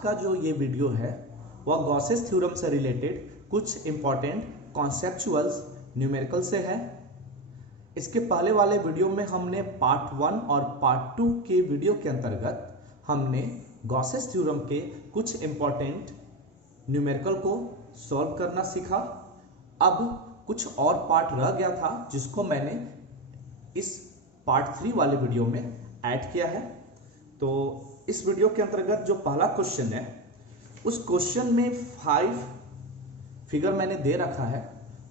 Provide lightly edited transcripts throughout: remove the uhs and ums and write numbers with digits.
का जो ये वीडियो है वह गॉसेस थ्योरम से रिलेटेड कुछ इंपॉर्टेंट कॉन्सेप्चुअल्स न्यूमेरिकल से है। इसके पहले वाले वीडियो में हमने पार्ट 1 और पार्ट 2 के वीडियो के अंतर्गत हमने गॉसेस थ्योरम के कुछ इंपॉर्टेंट न्यूमेरिकल को सॉल्व करना सीखा। अब कुछ और पार्ट रह गया था जिसको मैंने इस पार्ट 3 वाले वीडियो में ऐड किया है। तो इस वीडियो के अंतर्गत जो पहला क्वेश्चन है उस क्वेश्चन में 5 फिगर मैंने दे रखा है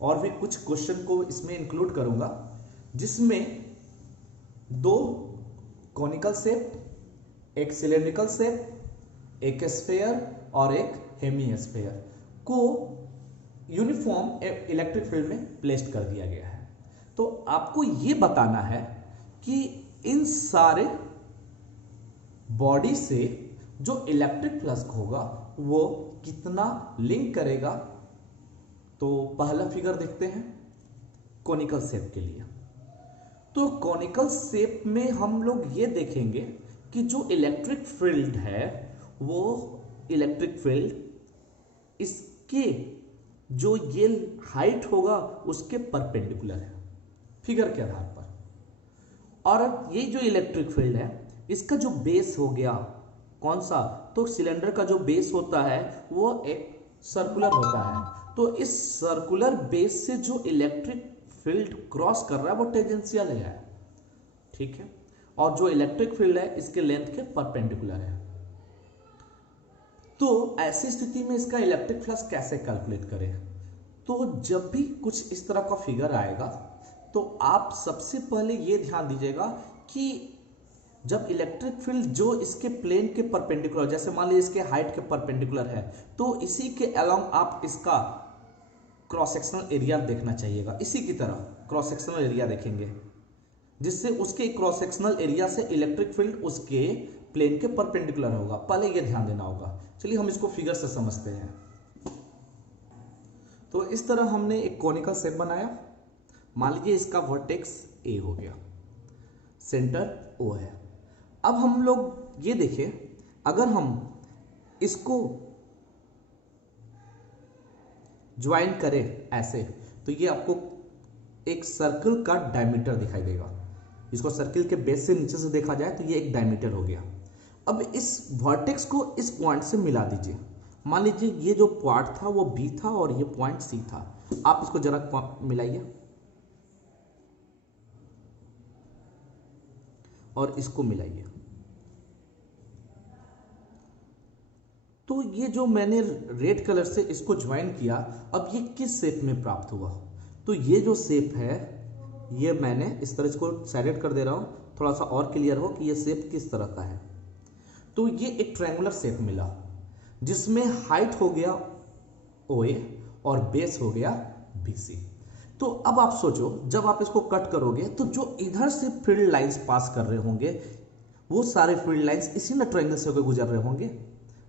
और भी कुछ क्वेश्चन को इसमें इंक्लूड करूंगा, जिसमें 2 कॉनिकल शेप, एक सिलेंड्रिकल शेप, एक स्फीयर और एक हेमी स्फीयर को यूनिफॉर्म इलेक्ट्रिक फील्ड में प्लेस्ड कर दिया गया है। तो आपको यह बताना है कि इन सारे बॉडी से जो इलेक्ट्रिक फ्लक्स होगा वो कितना लिंक करेगा। तो पहला फिगर देखते हैं कॉनिकल शेप के लिए। तो कॉनिकल शेप में हम लोग ये देखेंगे कि जो इलेक्ट्रिक फील्ड है वो इलेक्ट्रिक फील्ड इसके जो ये हाइट होगा उसके परपेंडिकुलर है फिगर के आधार पर। और ये जो इलेक्ट्रिक फील्ड है इसका जो बेस हो गया कौन सा, तो सिलेंडर का जो बेस होता है वो एक सर्कुलर होता है। तो इस सर्कुलर बेस से जो इलेक्ट्रिक फील्ड क्रॉस कर रहा है वो टेंजेंशियल है, ठीक है। और जो इलेक्ट्रिक फील्ड है इसके लेंथ के परपेंडिकुलर है। तो ऐसी स्थिति में इसका इलेक्ट्रिक फ्लक्स कैसे कैलकुलेट करें? तो जब भी कुछ इस तरह का फिगर आएगा तो आप सबसे पहले ये ध्यान दीजिएगा कि जब इलेक्ट्रिक फील्ड जो इसके प्लेन के परपेंडिकुलर, जैसे मान लीजिए इसके हाइट के परपेंडिकुलर है, तो इसी के अलोंग आप इसका क्रॉस सेक्शनल एरिया देखना चाहिएगा। इसी की तरह क्रॉस सेक्शनल एरिया देखेंगे जिससे उसके क्रॉस सेक्शनल एरिया से इलेक्ट्रिक फील्ड उसके प्लेन के परपेंडिकुलर होगा। पहले यह ध्यान देना होगा। चलिए हम इसको फिगर से समझते हैं। तो इस तरह हमने एक कॉनिकल शेप बनाया। मान लीजिए इसका वर्टेक्स ए हो गया, सेंटर ओ है। अब हम लोग ये देखें, अगर हम इसको ज्वाइन करें ऐसे तो ये आपको एक सर्कल का डायमीटर दिखाई देगा। इसको सर्कल के बेस से नीचे से देखा जाए तो ये एक डायमीटर हो गया। अब इस वर्टेक्स को इस पॉइंट से मिला दीजिए। मान लीजिए ये जो पॉइंट था वो बी था और ये पॉइंट सी था। आप इसको जरा मिलाइए और इसको मिलाइए। तो ये जो मैंने रेड कलर से इसको ज्वाइन किया, अब ये किस शेप में प्राप्त हुआ? तो ये जो शेप है ये मैंने इस तरह इसको साइडेड कर दे रहा हूं, थोड़ा सा और क्लियर हो कि ये शेप किस तरह का है। तो ये एक ट्रायंगुलर शेप मिला जिसमें हाइट हो गया OA और बेस हो गया BC। तो अब आप सोचो, जब आप इसको कट करोगे तो जो इधर से फील्ड लाइंस पास कर रहे होंगे वो सारे फील्ड लाइंस इसी ना ट्रायंगल से होकर गुजर रहे होंगे,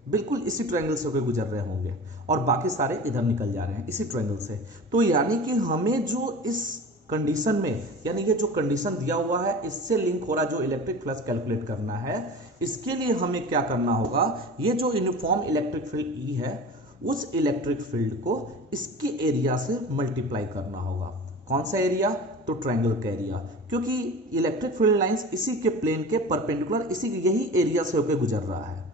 बिल्कुल इसी ट्रायंगल से होकर गुजर रहे होंगे, और बाकी सारे इधर निकल जा रहे हैं इसी ट्रायंगल से। तो यानी कि हमें जो इस कंडीशन में, यानी कि जो कंडीशन दिया हुआ है इससे लिंक हो रहा जो इलेक्ट्रिक फ्लक्स कैलकुलेट करना है, इसके लिए हमें क्या करना होगा, ये जो यूनिफॉर्म इलेक्ट्रिक फील्ड E है उस इलेक्ट्रिक फील्ड को इसके एरिया से मल्टीप्लाई करना होगा। कौन सा एरिया? तो ट्रायंगल का एरिया, क्योंकि इलेक्ट्रिक फील्ड लाइंस इसी के प्लेन के परपेंडिकुलर इसी यही एरिया से होकर गुजर रहा है।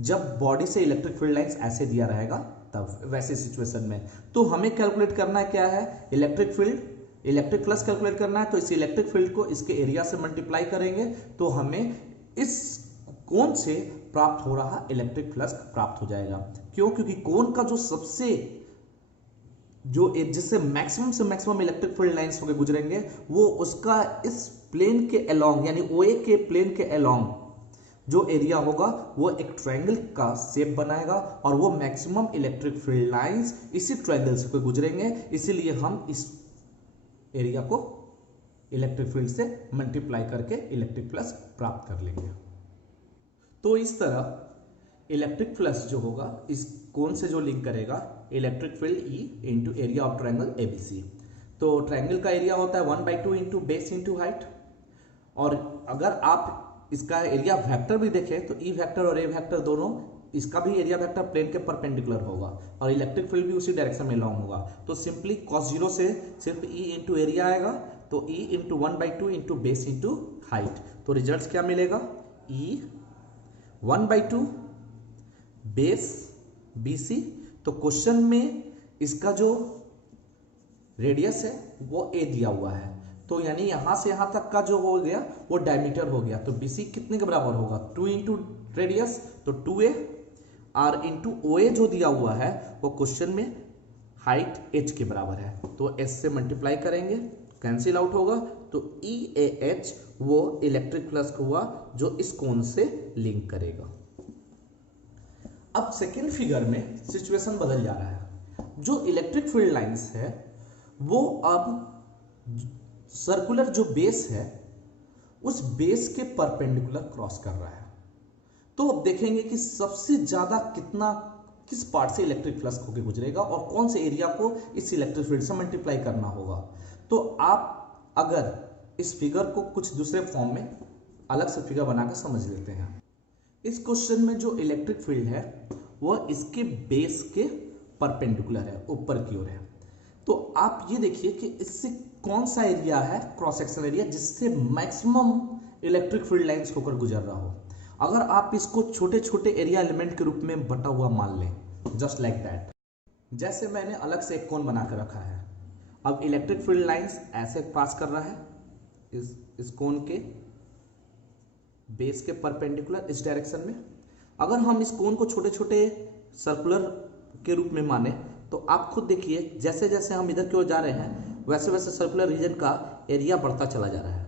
जब बॉडी से इलेक्ट्रिक फील्ड लाइंस ऐसे दिया रहेगा तब वैसे सिचुएशन में तो हमें कैलकुलेट करना है क्या है, electric field, electric flux calculate करना है। तो इस इलेक्ट्रिक फील्ड को इसके एरिया से मल्टीप्लाई करेंगे तो हमें इस कोण से प्राप्त हो रहा इलेक्ट्रिक फ्लक्स प्राप्त हो जाएगा। क्यों? क्योंकि कोण का जो सबसे जो जिससे मैक्सिमम से मैक्सिमम इलेक्ट्रिक फील्ड लाइंस होकर गुजरेंगे वो उसका इस प्लेन के अलोंग, यानी OA के प्लेन के अलोंग जो एरिया होगा वो एक ट्रायंगल का शेप बनाएगा और वो मैक्सिमम इलेक्ट्रिक फील्ड लाइंस इसी ट्रायंगल से होकर गुजरेंगे। इसीलिए हम इस एरिया को इलेक्ट्रिक फील्ड से मल्टीप्लाई करके इलेक्ट्रिक फ्लक्स प्राप्त कर लेंगे। तो इस तरह इलेक्ट्रिक फ्लक्स जो होगा इस कोण से जो लिंक करेगा electric field E into area of triangle ABC। तो ट्रायंगल का एरिया होता है 1/2 इंटू बेस इंटू हाइट। और अगर आप इसका एरिया वेक्टर भी देखें तो ई वेक्टर और ए वेक्टर दोनों इसका भी एरिया वेक्टर प्लेन के परपेंडिकुलर होगा और इलेक्ट्रिक फील्ड भी उसी डायरेक्शन में लॉन्ग होगा। तो सिंपली cos 0 से सिर्फ E इंटू एरिया आएगा, तो E into 1/2 into base into height. तो रिजल्ट क्या मिलेगा? E 1/2 base BC। तो क्वेश्चन में इसका जो रेडियस है वो A दिया हुआ है, तो यानी यहां से यहां तक का जो हो गया वो डायमीटर हो गया। तो BC कितने के बराबर होगा? 2 इंटू रेडियस, तो 2A। R इंटू OA जो दिया हुआ है वो क्वेश्चन में हाइट H के बराबर है, तो S से मल्टीप्लाई करेंगे, कैंसिल आउट होगा। तो EAH वो इलेक्ट्रिक फ्लक्स हुआ जो इस कोण से लिंक करेगा। अब सेकेंड फिगर में सिचुएशन बदल जा रहा है। जो इलेक्ट्रिक फील्ड लाइंस है वो अब सर्कुलर जो बेस है उस बेस के परपेंडिकुलर क्रॉस कर रहा है। तो अब देखेंगे कि सबसे ज्यादा किस पार्ट से इलेक्ट्रिक फ्लक्स होकर गुजरेगा और कौन से एरिया को इस इलेक्ट्रिक फील्ड से मल्टीप्लाई करना होगा। तो आप अगर इस फिगर को कुछ दूसरे फॉर्म में अलग से फिगर बनाकर समझ लेते हैं। इस क्वेश्चन में जो इलेक्ट्रिक फील्ड है वह इसके बेस के परपेंडिकुलर है, ऊपर की ओर है। तो आप ये देखिए कि इससे कौन सा एरिया है, क्रॉस सेक्शन एरिया, जिससे मैक्सिमम इलेक्ट्रिक फील्ड लाइंस होकर गुजर रहा हो। अगर आप इसको छोटे छोटे एरिया एलिमेंट के रूप में बटा हुआ मान लें, जस्ट लाइक दैट, जैसे मैंने अलग से एक कोन बना कर रखा है। अब इलेक्ट्रिक फील्ड लाइंस ऐसे पास कर रहा है इस कोन के बेस के परपेंडिकुलर इस डायरेक्शन में। अगर हम इस कोन को छोटे छोटे सर्कुलर के रूप में माने तो आप खुद देखिए जैसे जैसे हम इधर की ओर जा रहे हैं वैसे वैसे सर्कुलर रीजन का एरिया बढ़ता चला जा रहा है।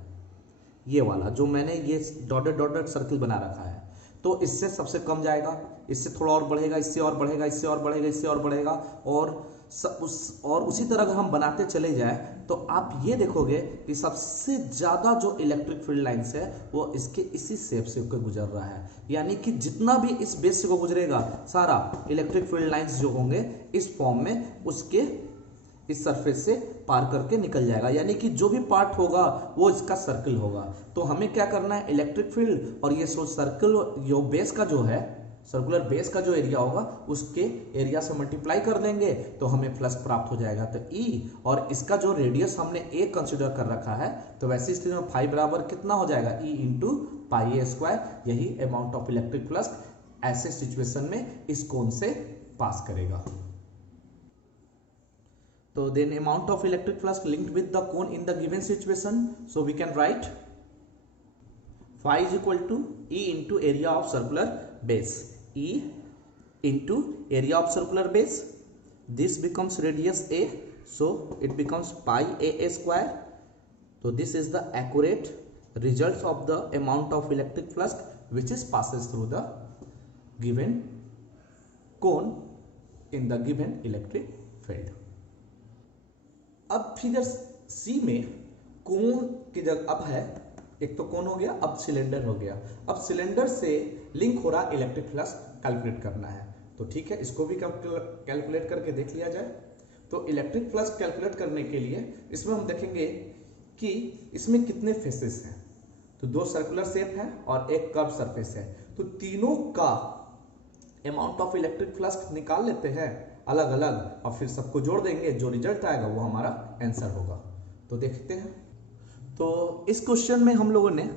ये वाला जो मैंने ये डॉटेड डॉटेड सर्कल बना रखा है, तो इससे सबसे कम जाएगा, इससे थोड़ा और बढ़ेगा, इससे और बढ़ेगा, इससे और बढ़ेगा, इससे और बढ़ेगा, और उसी तरह अगर हम बनाते चले जाए तो आप ये देखोगे कि सबसे ज्यादा जो इलेक्ट्रिक फील्ड लाइंस है वो इसके इसी शेप से होकर गुजर रहा है। यानी कि जितना भी इस बेस से को गुजरेगा सारा इलेक्ट्रिक फील्ड लाइंस जो होंगे इस फॉर्म में उसके इस सरफेस से पार करके निकल जाएगा। यानी कि जो भी पार्ट होगा वो इसका सर्कल होगा। तो हमें क्या करना है, इलेक्ट्रिक फील्ड और ये सर्कल जो बेस का जो है सर्कुलर बेस का जो एरिया होगा उसके एरिया से मल्टीप्लाई कर देंगे तो हमें फ्लक्स प्राप्त हो जाएगा। तो E और इसका जो रेडियस हमने A कंसिडर कर रखा है, तो वैसी स्थिति में फाई बराबर कितना हो जाएगा, E इंटू पाई ए स्क्वायर। यही अमाउंट ऑफ इलेक्ट्रिक फ्लक्स ऐसे सिचुएशन में इस कोन से पास करेगा। तो then amount of electric flux linked with the cone in the given situation, so we can write phi is equal to E into area of circular base, E into area of circular base, this becomes radius A, so it becomes pi a square. So this is the accurate results of the amount of electric flux which is passes through the given cone in the given electric field. अब figure सी में कोन की जगह अब है, एक तो कोन हो गया, अब सिलेंडर हो गया। अब सिलेंडर से लिंक हो रहा इलेक्ट्रिक फ्लक्स कैलकुलेट करना है, तो ठीक है इसको भी कैलकुलेट करके देख लिया जाए। तो इलेक्ट्रिक फ्लक्स कैलकुलेट करने के लिए इसमें हम देखेंगे कि इसमें कितने फेसेस हैं। तो दो सर्कुलर शेप है और एक कर्व सरफेस है, तो तीनों का अमाउंट ऑफ इलेक्ट्रिक फ्लक्स निकाल लेते हैं अलग अलग और फिर सबको जोड़ देंगे, जो रिजल्ट आएगा वो हमारा आंसर होगा। तो देखते हैं। तो इस क्वेश्चन में हम लोगों ने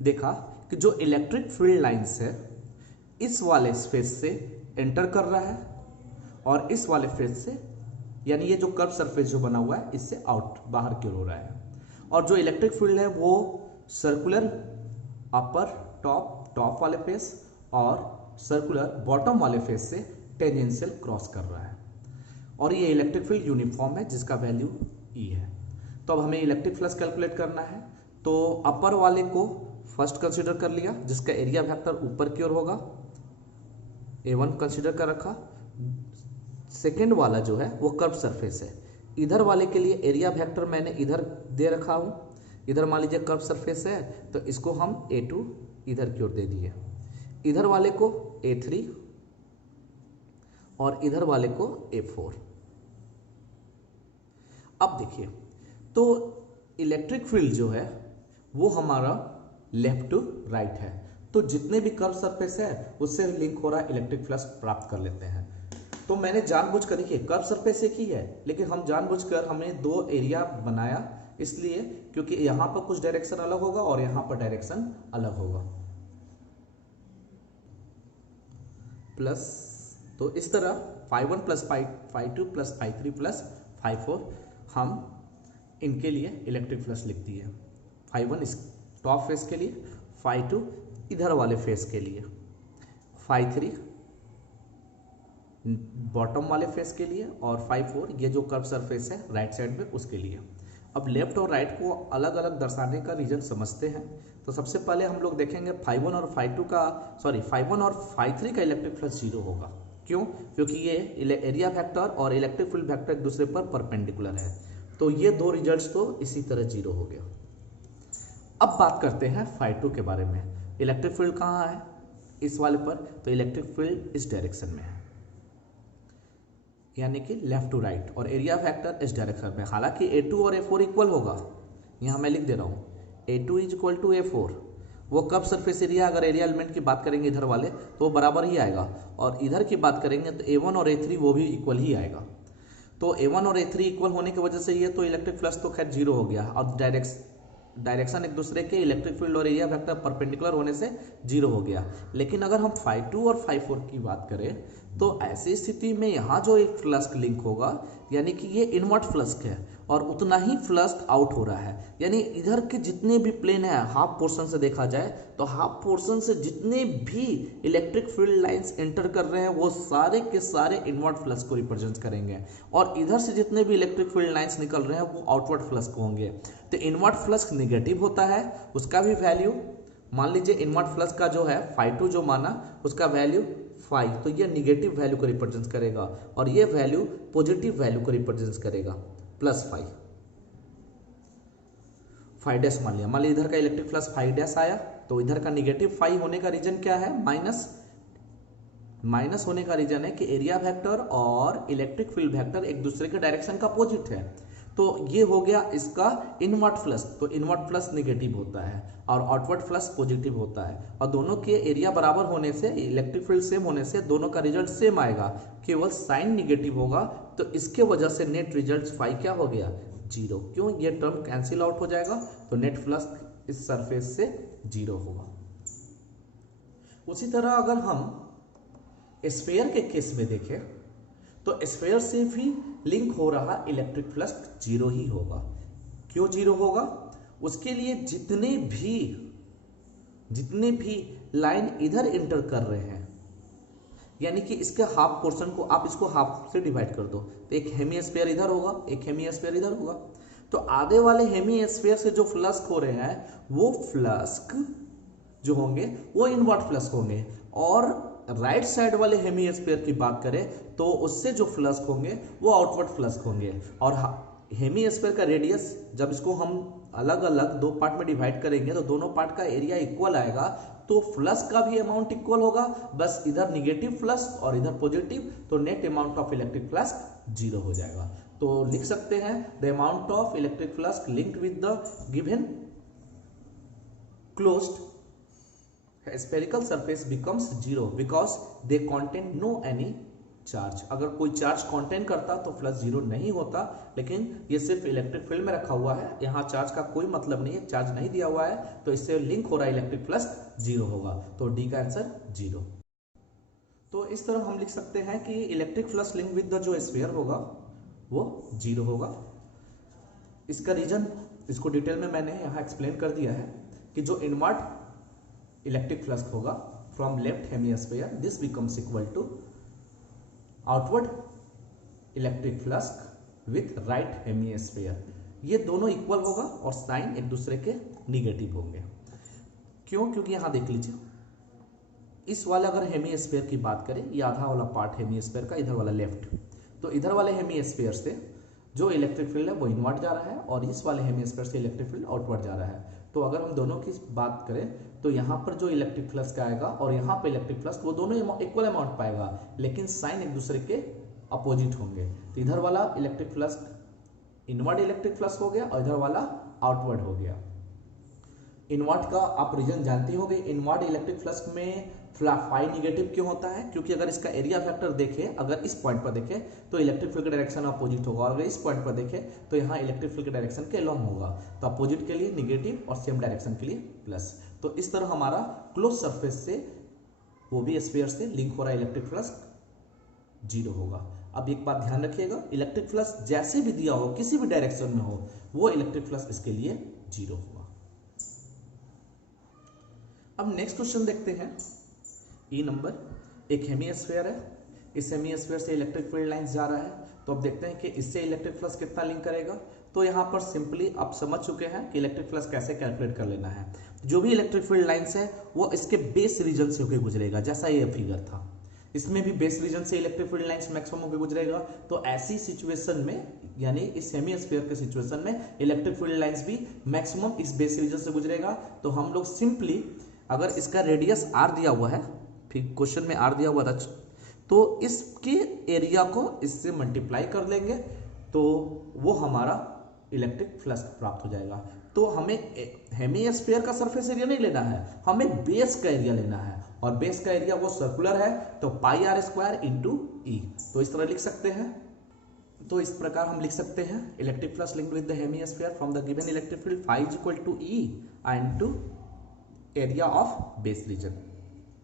देखा कि जो इलेक्ट्रिक फील्ड लाइंस है इस वाले फेस से एंटर कर रहा है और इस वाले फेस से, यानी ये जो कर्व सरफेस जो बना हुआ है इससे आउट बाहर की ओर हो रहा है। और जो इलेक्ट्रिक फील्ड है वो सर्कुलर अपर टॉप वाले फेस और सर्कुलर बॉटम वाले फेस से टेंजेंशियल क्रॉस कर रहा है। और ये इलेक्ट्रिक फील्ड यूनिफॉर्म है जिसका वैल्यू E है। तो अब हमें इलेक्ट्रिक फ्लक्स कैलकुलेट करना है। तो अपर वाले को फर्स्ट कंसीडर कर लिया जिसका एरिया वेक्टर ऊपर की ओर होगा, A1 कंसीडर कर रखा। सेकेंड वाला जो है वो कर्व सरफेस है, इधर वाले के लिए एरिया वेक्टर मैंने इधर दे रखा हूं। इधर मान लीजिए कर्व सरफेस है तो इसको हम A2 इधर की ओर दे दिए, इधर वाले को A3 और इधर वाले को A4। अब देखिए तो इलेक्ट्रिक फील्ड जो है वो हमारा लेफ्ट टू राइट है, तो जितने भी कर्व सरफेस है उससे लिंक हो रहा इलेक्ट्रिक फ्लक्स प्राप्त कर लेते हैं। तो मैंने जानबूझ कर, देखिए कर्व सरफेस एक ही है, लेकिन हम जानबूझकर हमने दो एरिया बनाया, इसलिए क्योंकि यहां पर कुछ डायरेक्शन अलग होगा और यहां पर डायरेक्शन अलग होगा। प्लस, तो इस तरह φ1 प्लस φ2 प्लस φ3 प्लस φ4 हम इनके लिए इलेक्ट्रिक फ्लक्स लिख दिए। φ1 इस टॉप फेस के लिए, φ2 इधर वाले फेस के लिए, φ3 बॉटम वाले फेस के लिए और φ4 ये जो कर्व सरफेस है राइट साइड में उसके लिए। अब लेफ्ट और राइट को अलग अलग दर्शाने का रीजन समझते हैं। तो सबसे पहले हम लोग देखेंगे φ1 और φ2 का, φ1 और φ3 का इलेक्ट्रिक फ्लक्स जीरो होगा। क्यों? क्योंकि ये एरिया वेक्टर और इलेक्ट्रिक फील्ड वेक्टर एक दूसरे पर परपेंडिकुलर है। तो ये दो रिजल्ट्स तो इसी तरह जीरो हो गया। अब बात करते हैं φ2 के बारे में। इलेक्ट्रिक फील्ड कहाँ है? इस वाले पर। तो इलेक्ट्रिक फील्ड इस डायरेक्शन में है, यानी कि लेफ्ट टू राइट, और एरिया वेक्टर इस डायरेक्शन में। हालांकि A2 और A4 इक्वल होगा, यहाँ मैं लिख दे रहा हूँ A2 is equal to A4। वो कब सरफेस एरिया, अगर एरिया एलिमेंट की बात करेंगे इधर वाले तो वो बराबर ही आएगा, और इधर की बात करेंगे तो A1 और A3 वो भी इक्वल ही आएगा। तो A1 और A3 इक्वल होने की वजह से ये तो इलेक्ट्रिक फ्लक्स तो खैर जीरो हो गया। अब डायरेक्शन एक दूसरे के इलेक्ट्रिक फील्ड और एरिया वेक्टर परपेंडिकुलर होने से जीरो हो गया। लेकिन अगर हम φ2 और φ4 की बात करें तो ऐसी स्थिति में यहाँ जो एक फ्लक्स लिंक होगा, यानी कि ये इनवर्ट फ्लक्स है और उतना ही फ्लक्स आउट हो रहा है। यानी इधर के जितने भी प्लेन है, हाफ पोर्शन से देखा जाए तो हाफ पोर्शन से जितने भी इलेक्ट्रिक फील्ड लाइंस एंटर कर रहे हैं वो सारे के सारे इनवर्ट फ्लक्स को रिप्रेजेंट करेंगे, और इधर से जितने भी इलेक्ट्रिक फील्ड लाइंस निकल रहे हैं वो आउटवर्ड फ्लक्स को होंगे। तो इनवर्ट फ्लक्स निगेटिव होता है, उसका भी वैल्यू मान लीजिए इनवर्ट फ्लक्स का जो है φ2 जो माना उसका वैल्यू φ, तो ये निगेटिव वैल्यू को रिप्रेजेंट करेगा और ये वैल्यू पॉजिटिव वैल्यू को रिप्रेजेंट करेगा, प्लस φ डैश मान लिया। मान लिया इधर का इलेक्ट्रिक फ्लक्स φ डैश आया, तो इधर का निगेटिव φ होने का रीजन क्या है? माइनस होने का रीजन है कि एरिया वेक्टर और इलेक्ट्रिक फील्ड वेक्टर एक दूसरे के डायरेक्शन का अपोजिट है। तो ये हो गया इसका इनवर्ट फ्लक्स। तो इनवर्ट फ्लक्स निगेटिव होता है और आउटवर्ड फ्लक्स पॉजिटिव होता है, और दोनों के एरिया बराबर होने से, इलेक्ट्रिक फील्ड सेम होने से दोनों का रिजल्ट सेम आएगा, केवल साइन निगेटिव होगा। तो इसके वजह से नेट रिजल्ट φ क्या हो गया? जीरो। क्यों? ये टर्म कैंसिल आउट हो जाएगा, तो नेट फ्लक्स इस सरफेस से जीरो होगा। उसी तरह अगर हम स्फीयर के केस में देखें तो स्फीयर से भी लिंक हो रहा इलेक्ट्रिक फ्लक्स जीरो ही होगा। क्यों जीरो होगा? उसके लिए जितने भी लाइन इधर एंटर कर रहे हैं, यानी कि इसके हाफ पोर्शन को आप इसको हाफ से डिवाइड कर दो, तो एक हेमी स्फीयर इधर होगा, एक हेमी स्फीयर इधर होगा। तो आधे वाले हेमी स्फीयर से जो फ्लक्स हो रहे हैं वो फ्लक्स जो होंगे वो इनवर्ट फ्लक्स होंगे, और राइट साइड वाले हेमी स्फीयर की बात करें तो उससे जो फ्लक्स होंगे वो आउटवर्ड फ्लक्स होंगे। और हेमी स्फीयर का रेडियस, जब इसको हम अलग अलग दो पार्ट में डिवाइड करेंगे तो दोनों पार्ट का एरिया इक्वल आएगा, तो फ्लक्स का भी अमाउंट इक्वल होगा, बस इधर निगेटिव फ्लक्स और इधर पॉजिटिव, तो net amount of electric flux zero हो जाएगा। तो लिख सकते हैं the amount of electric flux linked with the given closed spherical surface becomes zero because they contain no any charge। अगर कोई चार्ज कंटेन करता तो फ्लक्स जीरो नहीं होता, लेकिन ये सिर्फ इलेक्ट्रिक फील्ड में रखा हुआ है, यहाँ चार्ज का कोई मतलब नहीं है, चार्ज नहीं दिया हुआ है, तो इससे लिंक हो रहा है इलेक्ट्रिक फ्लक्स जीरो होगा। तो डी का आंसर जीरो। तो इस तरह हम लिख सकते हैं कि electric flux link with the जो स्फीयर होगा वो जीरो होगा। इसका रीजन, इसको डिटेल में मैंने यहाँ एक्सप्लेन कर दिया है कि जो इनवर्ट इलेक्ट्रिक फ्लक्स होगा from left hemisphere, this becomes equal to outward electric flux with right hemisphere. ये दोनों इक्वल होगा और साइन एक दूसरे के निगेटिव होंगे। क्यों? क्योंकि यहां देख लीजिए, इस वाला अगर हेमिस्फीयर की बात करें, ये आधा वाला पार्ट हेमिस्फीयर का, इधर वाला लेफ्ट, तो इधर वाले हेमिस्फीयर से जो इलेक्ट्रिक फील्ड है वो इनवर्ट जा रहा है और इस वाले हेमिस्फीयर से इलेक्ट्रिक फील्ड आउटवर्ड जा रहा है। तो अगर हम दोनों की बात करें तो यहाँ पर जो इलेक्ट्रिक फ्लक्स का आएगा और यहाँ पे इलेक्ट्रिक फ्लक्स, वो दोनों इक्वल अमाउंट पाएगा, लेकिन साइन एक दूसरे के अपोजिट होंगे। तो इधर वाला electric flux inward electric flux हो गया और इधर वाला आउटवर्ड हो गया। इनवर्ट का आप रीजन जानते होंगे। इनवर्ट इलेक्ट्रिक फ्लक्स में फाई निगेटिव क्यों होता है? क्योंकि अगर इसका एरिया फैक्टर देखें, अगर इस पॉइंट पर देखें तो इलेक्ट्रिक फील्ड का डायरेक्शन अपोजिट होगा, और अगर इस पॉइंट पर देखें तो यहाँ इलेक्ट्रिक फील्ड का डायरेक्शन के अलोंग होगा। तो अपोजिट के लिए निगेटिव और सेम डायरेक्शन के लिए प्लस। तो इस तरह हमारा क्लोज सरफेस से, वो भी स्फीयर से लिंक हो रहा है, इलेक्ट्रिक फ्लक्स जीरो होगा। अब एक बात ध्यान रखिएगा, इलेक्ट्रिक फ्लक्स जैसे भी दिया हो, किसी भी डायरेक्शन में हो, वो इलेक्ट्रिक फ्लक्स इसके लिए जीरो होगा। अब नेक्स्ट क्वेश्चन देखते हैं। ई नंबर, एक हेमिस्फीयर है, इस हेमिस्फीयर से इलेक्ट्रिक फील्ड लाइंस जा रहा है। तो अब देखते हैं कि इससे इलेक्ट्रिक फ्लक्स कितना लिंक करेगा। तो यहाँ पर सिंपली आप समझ चुके हैं कि इलेक्ट्रिक फ्लक्स कैसे कैलकुलेट कर लेना है। जो भी इलेक्ट्रिक फील्ड लाइंस है वो इसके बेस रीजन से होकर गुजरेगा, जैसा ये फिगर था, इसमें भी बेस रीजन से इलेक्ट्रिक फील्ड लाइंस मैक्सिमम होकर गुजरेगा। तो ऐसी सिचुएशन में, यानी इस हेमिस्फीयर के सिचुएशन में, इलेक्ट्रिक फील्ड लाइंस भी मैक्सिमम इस बेस रीजन से गुजरेगा। तो हम लोग सिंपली, अगर इसका रेडियस आर दिया हुआ है, फिर क्वेश्चन में आर दिया हुआ था, तो इसके एरिया को इससे मल्टीप्लाई कर लेंगे तो वो हमारा इलेक्ट्रिक फ्लक्स प्राप्त हो जाएगा। तो हमें हेमिस्फीयर का सरफेस एरिया नहीं लेना है, हमें बेस का एरिया लेना है, और बेस का एरिया वो सर्कुलर है, तो पाई आर स्क्वायर इंटू ई। तो इस तरह लिख सकते हैं। तो इस प्रकार हम लिख सकते हैं, electric flux linked with the hemisphere from the given electric field phi is equal to E into area of base region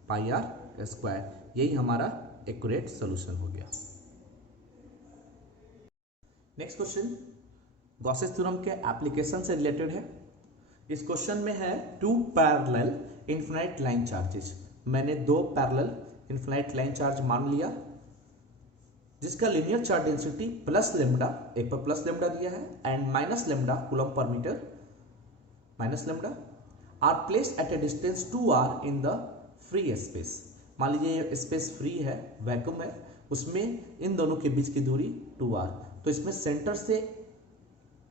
pi r square. यही हमारा एक्यूरेट सॉल्यूशन हो गया। नेक्स्ट क्वेश्चन गॉसेस थ्योरम के एप्लीकेशन से related है। इस question में है two parallel infinite line charges. मैंने दो पैरेलल इनफिनिट लाइन चार्ज मान लिया जिसका linear charge density plus lambda, एक पर प्लस लेमडा दिया है, and minus lambda coulomb per metre, minus lambda are placed at a distance 2r in the free space. मान लीजिए ये स्पेस फ्री है, वैक्यूम है, उसमें इन दोनों के बीच की दूरी 2r। तो इसमें सेंटर से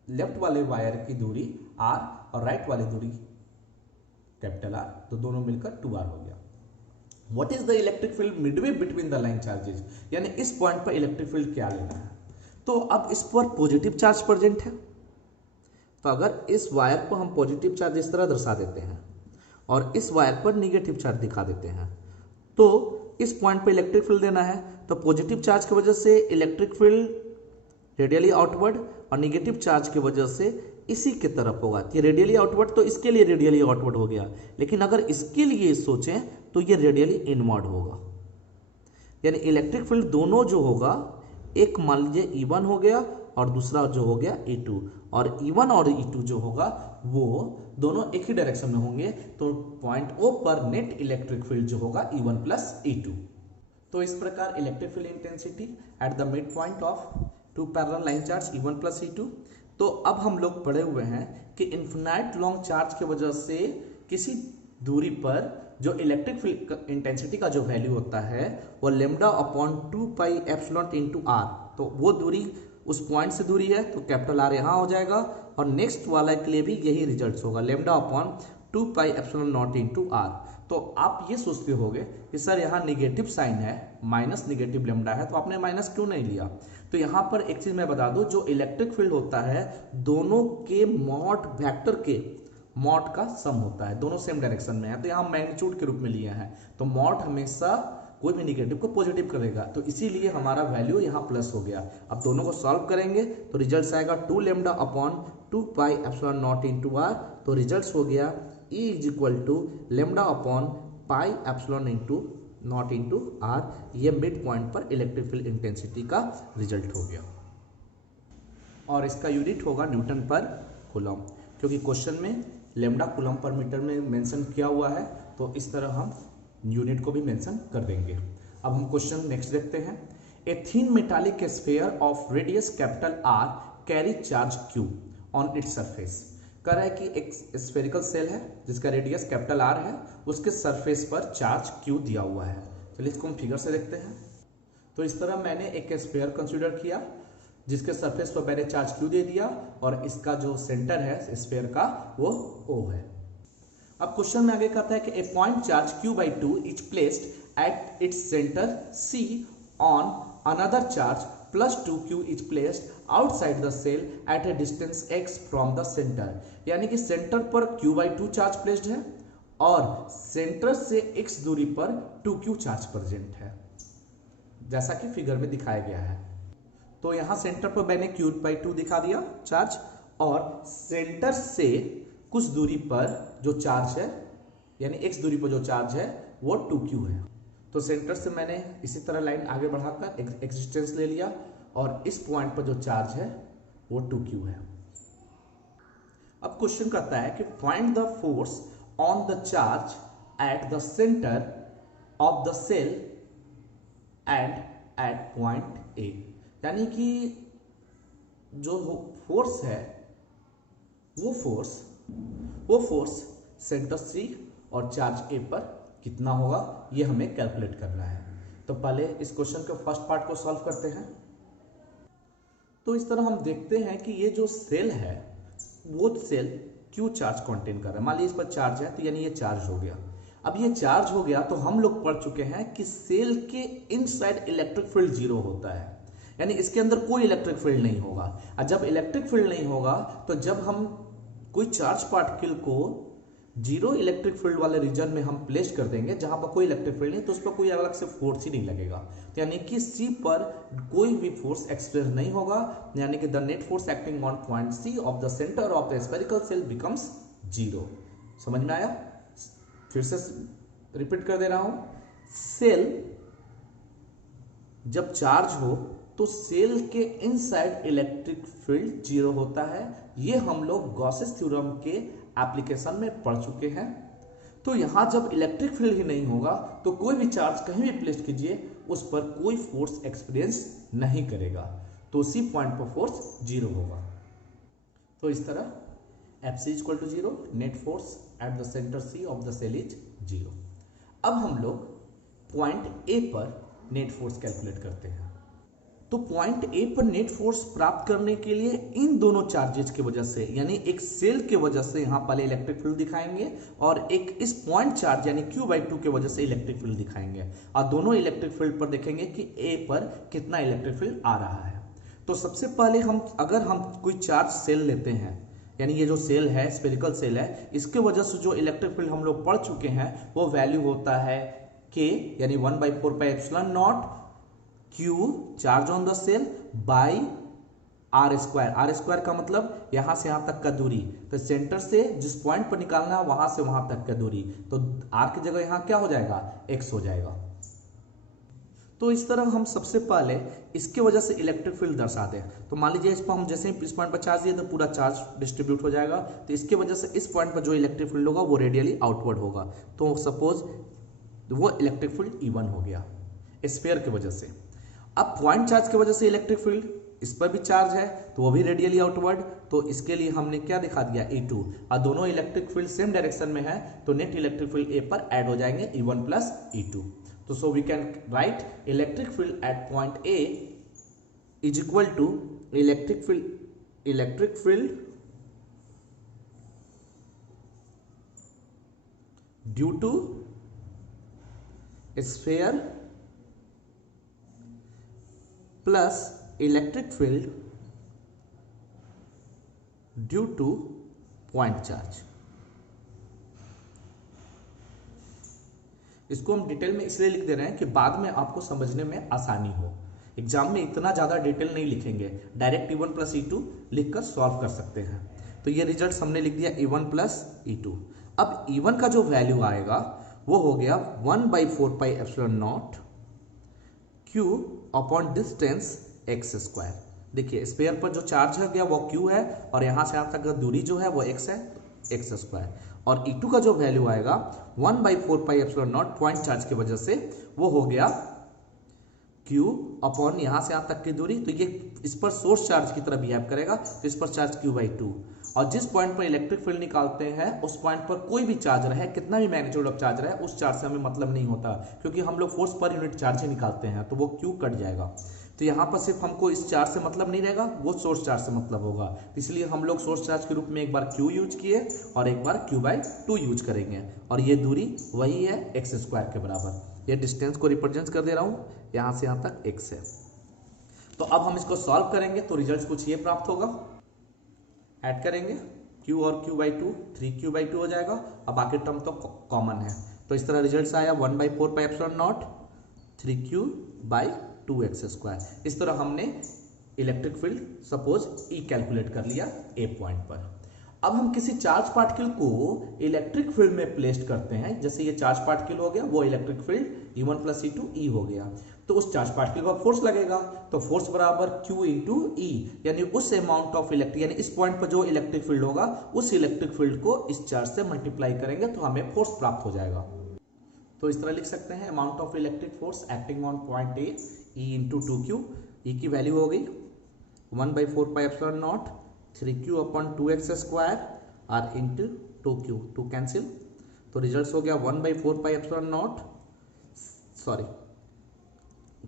लेफ्ट वाले वायर की दूरी r और राइट वाली दूरी कैपिटल R, तो दोनों मिलकर 2r हो गया। What is the electric field Midway between the line charges, यानी इस पॉइंट पर इलेक्ट्रिक फील्ड क्या लेना है। तो अब इस पर पॉजिटिव चार्ज प्रेजेंट है, तो अगर इस वायर को हम पॉजिटिव चार्ज इस तरह दर्शा देते हैं और इस वायर पर निगेटिव चार्ज दिखा देते हैं, तो इस पॉइंट पर इलेक्ट्रिक फील्ड देना है। तो पॉजिटिव चार्ज की वजह से इलेक्ट्रिक फील्ड रेडियली आउटवर्ड और निगेटिव चार्ज की वजह से इसी के तरफ होगा। ये रेडियली आउटवर्ड, तो इसके लिए रेडियली आउटवर्ड हो गया, लेकिन अगर इसके लिए सोचें तो ये रेडियली इनवर्ड होगा। यानी इलेक्ट्रिक फील्ड दोनों जो होगा, एक मान लीजिए E1 हो गया और दूसरा जो हो गया E2, और E1 और E2 जो होगा वो दोनों एक ही डायरेक्शन में होंगे। तो पॉइंट O पर नेट इलेक्ट्रिक फील्ड जो होगा E1 प्लस E2। तो इस प्रकार electric field intensity at the mid point of two parallel line charge E1 plus E2। तो अब हम लोग पढ़े हुए हैं कि इन्फिनाइट लॉन्ग चार्ज की वजह से किसी दूरी पर जो इलेक्ट्रिक फील्ड इंटेंसिटी का जो वैल्यू होता है वो lambda upon 2 pi epsilon into r. तो वो दूरी उस पॉइंट से दूरी है, तो कैपिटल आर यहाँ हो जाएगा, और नेक्स्ट वाला के लिए भी यही रिजल्ट होगा, lambda upon 2 pi epsilon naught into r. तो आप ये सोचते होगे कि सर यहाँ निगेटिव साइन है, माइनस निगेटिव लेमडा है, तो आपने माइनस क्यों नहीं लिया। तो यहाँ पर एक चीज मैं बता दूं, जो इलेक्ट्रिक फील्ड होता है दोनों के मॉड वेक्टर के मॉड का सम होता है, दोनों सेम डायरेक्शन में है, तो यहाँ मैग्नीट्यूड के रूप में लिए हैं। तो मॉड हमेशा कोई भी निगेटिव को पॉजिटिव करेगा, तो इसीलिए हमारा वैल्यू यहाँ प्लस हो गया। अब दोनों को सॉल्व करेंगे तो रिजल्ट आएगा 2 lambda upon 2 pi epsilon naught into r. तो रिजल्ट हो गया E is equal to lambda upon pi epsilon into naught into r. ये मिड पॉइंट पर इलेक्ट्रिक फील्ड इंटेंसिटी का रिजल्ट हो गया, और इसका यूनिट होगा न्यूटन पर कूलम, क्योंकि क्वेश्चन में लेमडा कूलम पर मीटर में मेंशन किया हुआ है, तो इस तरह हम यूनिट को भी मेंशन कर देंगे। अब हम क्वेश्चन नेक्स्ट देखते हैं। A thin metallic sphere of radius capital R carry charge Q on its surface. कह रहा है कि एक स्फेरिकल सेल है जिसका रेडियस कैपिटल R है, उसके सरफेस पर चार्ज Q दिया हुआ है। चलिए इसको हम फिगर से देखते हैं। तो इस तरह मैंने एक स्फीयर कंसीडर किया जिसके सरफेस पर मैंने चार्ज Q दे दिया, और इसका जो सेंटर है स्फीयर का वो O है। अब क्वेश्चन में आगे कहता है कि a point charge Q/2 is placed at its centre C on another charge plus 2q is placed outside the cell at a distance x from the centre. यानी कि सेंटर पर q/2 चार्ज प्लेस्ड है और centre से x दूरी पर 2q charge present है, जैसा कि फिगर में दिखाया गया है। तो यहां सेंटर पर मैंने q/2 दिखा दिया चार्ज, और सेंटर से कुछ दूरी पर जो चार्ज है, यानी x दूरी पर जो चार्ज है वो 2q है। तो सेंटर से मैंने इसी तरह लाइन आगे बढ़ाकर x डिस्टेंस ले लिया, और इस पॉइंट पर जो चार्ज है वो 2q है। अब क्वेश्चन कहता है कि find the force on the charge at the centre of the cell and at point A. यानी कि जो फोर्स है वो फोर्स सेंटर C और चार्ज A पर कितना होगा, ये हमें कैलकुलेट करना है। तो पहले इस क्वेश्चन के फर्स्ट पार्ट को सॉल्व करते हैं। तो इस तरह हम देखते हैं कि ये जो सेल है वो सेल Q चार्ज कंटेन कर रहा है। मान लीजिए इस पर चार्ज है, तो यानी ये चार्ज हो गया। अब ये चार्ज हो गया तो हम लोग पढ़ चुके हैं कि सेल के इनसाइड इलेक्ट्रिक फील्ड 0 होता है, यानी इसके अंदर कोई इलेक्ट्रिक फील्ड नहीं होगा। और जब इलेक्ट्रिक फील्ड नहीं होगा तो जब हम कोई चार्ज पार्टिकल को 0 इलेक्ट्रिक फील्ड वाले रीजन में हम प्लेस कर देंगे जहां पर कोई इलेक्ट्रिक फील्ड नहीं, तो उस पर कोई अलग से फोर्स ही नहीं लगेगा। तो यानी कि C पर कोई भी फोर्स एक्सप्रेस नहीं होगा, यानी कि the net force acting on point C of the centre of the spherical shell becomes 0। समझ में आया? फिर से रिपीट कर दे रहा हूं। सेल जब चार्ज हो तो सेल के इनसाइड इलेक्ट्रिक फील्ड 0 होता है। ये हम लोग गॉसेस थ्योरम के एप्लीकेशन में पढ़ चुके हैं। तो यहां जब इलेक्ट्रिक फील्ड ही नहीं होगा तो कोई भी चार्ज कहीं भी प्लेस कीजिए उस पर कोई फोर्स एक्सपीरियंस नहीं करेगा, तो उसी पॉइंट पर फोर्स 0 होगा। तो इस तरह Fc = 0, net force at the centre C of the cell is 0। अब हम लोग पॉइंट A पर नेट फोर्स कैलकुलेट करते हैं। तो पॉइंट A पर नेट फोर्स प्राप्त करने के लिए इन दोनों चार्जेस की वजह से, यानी एक सेल की वजह से यहां पहले इलेक्ट्रिक फील्ड दिखाएंगे और एक इस पॉइंट चार्ज यानी q/2 की वजह से इलेक्ट्रिक फील्ड दिखाएंगे, और दोनों इलेक्ट्रिक फील्ड पर देखेंगे कि A पर कितना इलेक्ट्रिक फील्ड आ रहा है। तो सबसे पहले अगर हम कोई चार्ज सेल लेते हैं, यानी ये जो सेल है स्फेरिकल सेल है, इसके वजह से जो इलेक्ट्रिक फील्ड हम लोग पढ़ चुके हैं वो वैल्यू होता है k, यानी 1/4πε0 Q charge on the cell by r²। r² का मतलब यहां से यहां तक का दूरी, तो सेंटर से जिस पॉइंट पर निकालना है वहां से वहां तक का दूरी, तो r की जगह यहां क्या हो जाएगा, x हो जाएगा। तो इस तरह हम सबसे पहले इसके वजह से इलेक्ट्रिक फील्ड दर्शा दें। तो मान लीजिए इस पर हम जैसे ही इस पॉइंट पर चार्ज दिए तो पूरा चार्ज डिस्ट्रीब्यूट हो जाएगा, तो इसके वजह से इस पॉइंट पर जो इलेक्ट्रिक फील्ड होगा वो रेडियली आउटवर्ड होगा। तो सपोज वो इलेक्ट्रिक फील्ड E1 हो गया स्फीयर की वजह से। अब पॉइंट चार्ज की वजह से इलेक्ट्रिक फील्ड, इस पर भी चार्ज है तो वो भी रेडियली आउटवर्ड, तो इसके लिए हमने क्या दिखा दिया, E2। और दोनों इलेक्ट्रिक फील्ड सेम डायरेक्शन में है तो नेट इलेक्ट्रिक फील्ड A पर ऐड हो जाएंगे E1 प्लस E2। तो so we can write electric field at point A is equal to electric field due to sphere plus electric field due to point charge. इसको हम detail में इसलिए लिख दे रहे हैं कि बाद में आपको समझने में आसानी हो। एग्जाम में इतना ज़्यादा डिटेल नहीं लिखेंगे, डायरेक्ट E1 प्लस E2 लिखकर सॉल्व कर सकते हैं। तो ये रिजल्ट हमने लिख दिया E1 प्लस E2। अब E1 का जो वैल्यू आएगा वो हो गया 1/4πε0 Q अपॉन डिस्टेंस x²। देखिए स्फीयर पर जो चार्ज है गया वो Q है और यहां से यहां तक का दूरी जो है वो x है, x²। और E2 का जो वैल्यू आएगा 1/4πε0 पॉइंट चार्ज की वजह से वो हो गया Q अपॉन यहां से यहां तक की दूरी, तो ये इस पर सोर्स चार्ज की तरह बिहेव करेगा, तो इस पर चार्ज Q/2। और जिस पॉइंट पर इलेक्ट्रिक फील्ड निकालते हैं उस पॉइंट पर कोई भी चार्ज रहे, कितना भी मैग्नीट्यूड ऑफ चार्ज रहे, उस चार्ज से हमें मतलब नहीं होता, क्योंकि हम लोग फोर्स पर यूनिट चार्ज ही निकालते हैं, तो वो Q कट जाएगा। तो यहाँ पर सिर्फ हमको इस चार्ज से मतलब नहीं रहेगा, वो सोर्स चार्ज से मतलब होगा, इसलिए हम लोग सोर्स चार्ज के रूप में एक बार Q यूज किए और एक बार Q/2 यूज करेंगे। और ये दूरी वही है x² के बराबर। ये डिस्टेंस को रिप्रेजेंट कर दे रहा हूँ, यहाँ से यहाँ तक x है। तो अब हम इसको सॉल्व करेंगे तो रिजल्ट कुछ ये प्राप्त होगा। ऐड करेंगे q और q बाई 2, 3q बाई 2 हो जाएगा। अब बाकी टर्म तो कॉमन है, तो इस तरह रिजल्ट आया 1/4 पाई epsilon not 3q by 2x²। इस तरह हमने electric field suppose E calculate कर लिया ए पॉइंट पर। अब हम किसी चार्ज पार्टिकल को इलेक्ट्रिक फील्ड में प्लेस्ड करते हैं, जैसे ये चार्ज पार्टिकल हो गया, वो electric field E1 + E2 E हो गया, तो उस चार्ज पार्टिकल का फोर्स लगेगा, तो फोर्स बराबर Q × E, यानी उस अमाउंट ऑफ इलेक्ट्रिक, यानी इस पॉइंट पर जो इलेक्ट्रिक फील्ड होगा उस इलेक्ट्रिक फील्ड को इस चार्ज से मल्टीप्लाई करेंगे तो हमें फोर्स प्राप्त हो जाएगा। तो इस तरह लिख सकते हैं amount of electric force acting on point A E × 2Q। E की वैल्यू हो गई 1/4 पाई एप्सिलॉन नॉट 3q/2x² और इंटू 2q, 2 कैंसिल, तो रिजल्ट हो गया 1/4 पाई एप्सिलॉन नॉट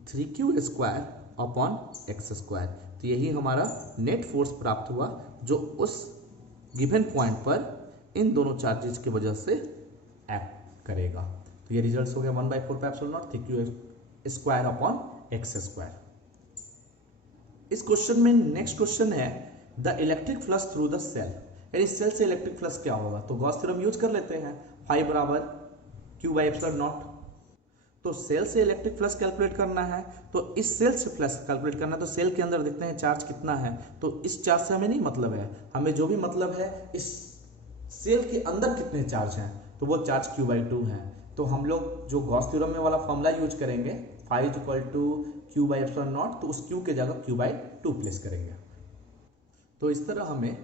3q² तो यही हमारा नेट फोर्स प्राप्त हुआ जो उस गिवन पॉइंट पर इन दोनों चार्जेस की वजह से एक्ट करेगा। तो ये रिजल्ट हो गया 1/4 पाई एप्सिलॉन नॉट 3q²/x²। इस क्वेश्चन में नेक्स्ट क्वेश्चन है the electric flux through the cell, यानी सेल से इलेक्ट्रिक फ्लक्स क्या होगा। तो गॉस थ्योरम यूज कर लेते हैं, फाई बराबर q/ε0। तो सेल से इलेक्ट्रिक फ्लक्स कैलकुलेट करना है, तो इस सेल से फ्लक्स कैलकुलेट करना है, तो सेल के अंदर देखते हैं चार्ज कितना है। तो इस चार्ज से हमें नहीं मतलब है, हमें जो भी मतलब है इस सेल के अंदर कितने चार्ज हैं, तो वो चार्ज q/2 है। तो हम लोग जो गॉस थ्योरम में वाला फॉर्मूला यूज करेंगे फाई = q/ε0, तो उस q के जगह q/2 प्लेस करेंगे। तो इस तरह हमें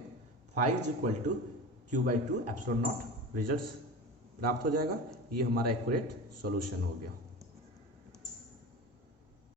फाई = q/2 ε0 रिजल्ट प्राप्त हो जाएगा। ये हमारा एक्यूरेट सॉल्यूशन हो गया।